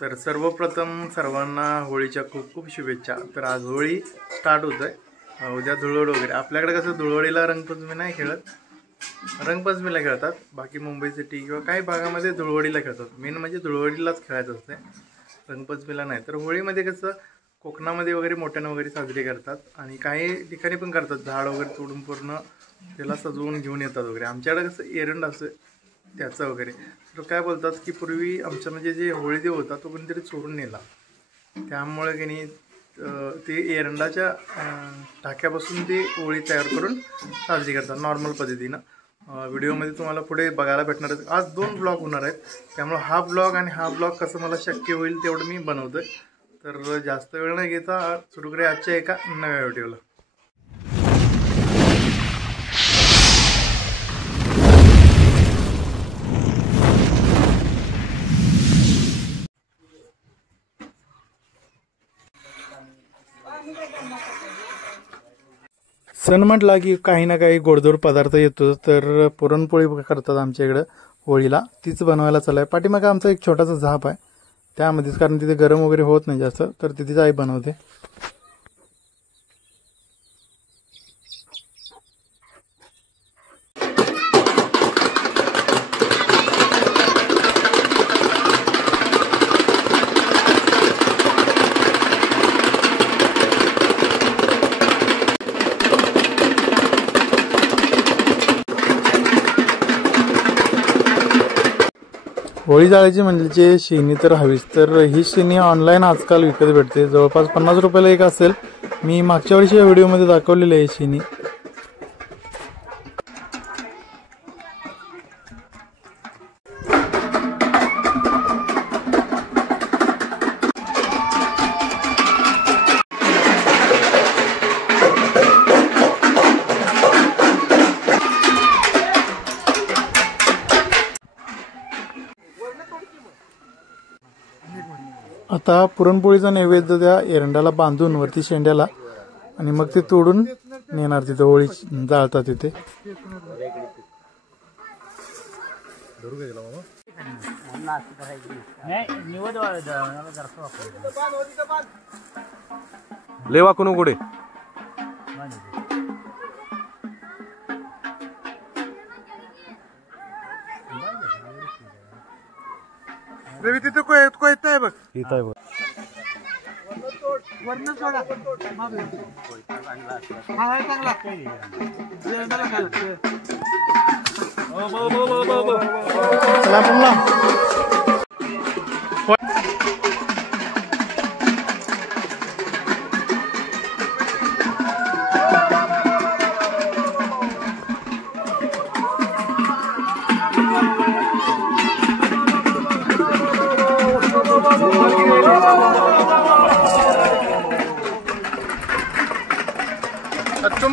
तर सर्वप्रथम सर्वांना होळीच्या खूप खूप शुभेच्छा। तर आज होळी स्टार्ट होत आहे, उद्या धुळवड वगैरे। आपल्याकडे कसं धुळवडीला रंगपंचमी नाही खेळत, रंगपंचमीला खेळतात। बाकी मुंबई सिटी किंवा काही भागामध्ये धुळवडीला खेळतात। मेन म्हणजे धुळवडीलाच खेळायचं असते, रंगपंचमीला नाही। तर होळीमध्ये कसं कोकणामध्ये वगैरे मोठ्यानं वगैरे साजरी करतात आणि काही ठिकाणी पण करतात, झाड वगैरे तोडून पूर्ण त्याला सजवून घेऊन येतात वगैरे। आमच्याकडे कसं एरंड असं त्याचं वगैरे। तर काय बोलतात की पूर्वी आमच्या म्हणजे जे होळी देव होता तो कोणीतरी चोरून नेला, त्यामुळे की नाही ते एरंडाच्या टाक्यापासून ते होळी तयार करून साजरी करतात नॉर्मल पद्धतीनं। व्हिडिओमध्ये तुम्हाला पुढे बघायला भेटणार आहे। आज 2 ब्लॉग होणार आहेत, त्यामुळे हा ब्लॉग आणि हा ब्लॉग कसं मला शक्य होईल तेवढं मी बनवतोय। तर जास्त वेळ न घेता सुरू करूया आजच्या एका नव्या व्हिडिओला। सण म्हटला की काही ना काही गोडधोड पदार्थ येतो। तर पुरणपोळी करतात आमच्या इकडं होळीला, तीच बनवायला चालू आहे। पाठीमागे आमचा एक छोटासा झाप आहे त्यामध्येच, कारण तिथे गरम वगैरे होत नाही जास्त, तर तिथेच आई बनवते। होळी जाळायची म्हणजे शेणी तर हवीच। तर ही शेणी ऑनलाईन आजकाल विकत भेटते, जवळपास 50 रुपयाला एक असेल। मी मागच्या वर्षी व्हिडिओमध्ये दाखवलेली आहे शेणी। आता पुरणपोळीचा नैवेद्य त्या एरंडाला बांधून वरती शेंड्याला, आणि मग ते तोडून नेणार तिथे होळी जाळतात तिथे। लेवा कुणू गुडे रवी तिथे कोय येत आहे बघ, इथं आहे बघ।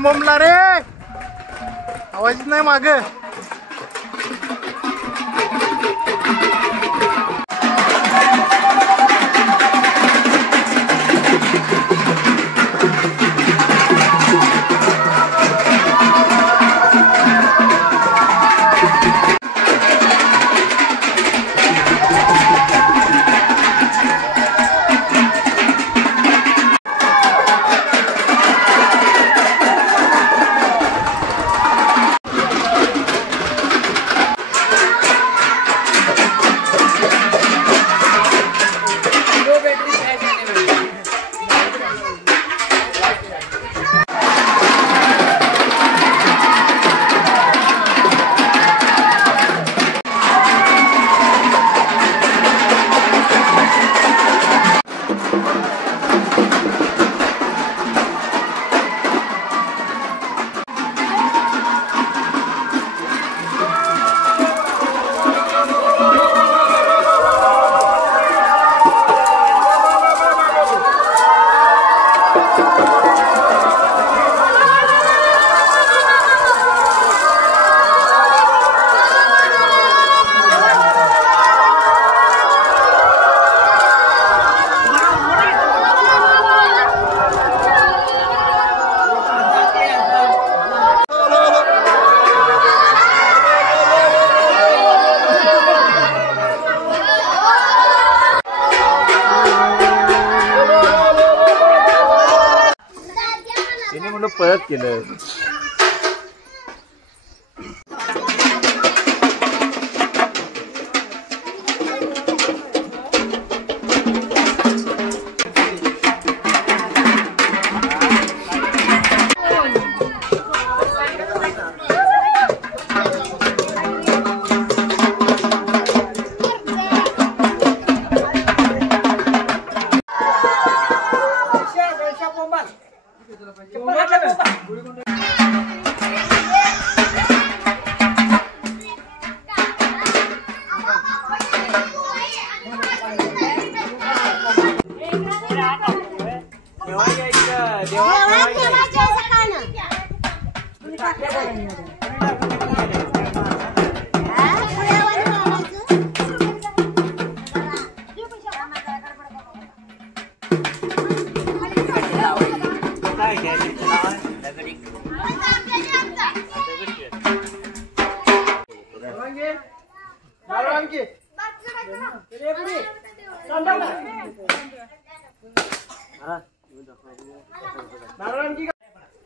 बोंबला रे, आवाज नाही माग। म्हणून परत केलं.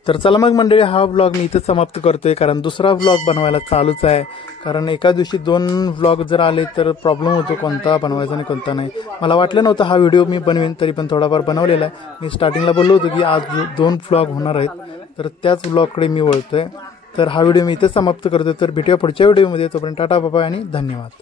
तर चला मग मंडळी, हा व्लॉग मी इथेच समाप्त करतोय, कारण दुसरा व्लॉग बनवायला चालूच आहे. कारण एका दिवशी 2 व्लॉग जर आले तर प्रॉब्लेम होतो कोणता बनवायचा आणि कोणता नाही. मला वाटलं नव्हतं हा व्हिडिओ मी बनवेन, तरी पण थोडाफार बनवलेला आहे. मी स्टार्टिंगला बोललो होतो की आज 2 व्लॉग होणार आहेत, तर त्याच व्लॉगकडे मी वळतोय. तर हा व्हिडिओ मी इथेच समाप्त करतोय. तर भेटूया पुढच्या व्हिडिओमध्ये. तोपर्यंत टाटा बाय आणि धन्यवाद.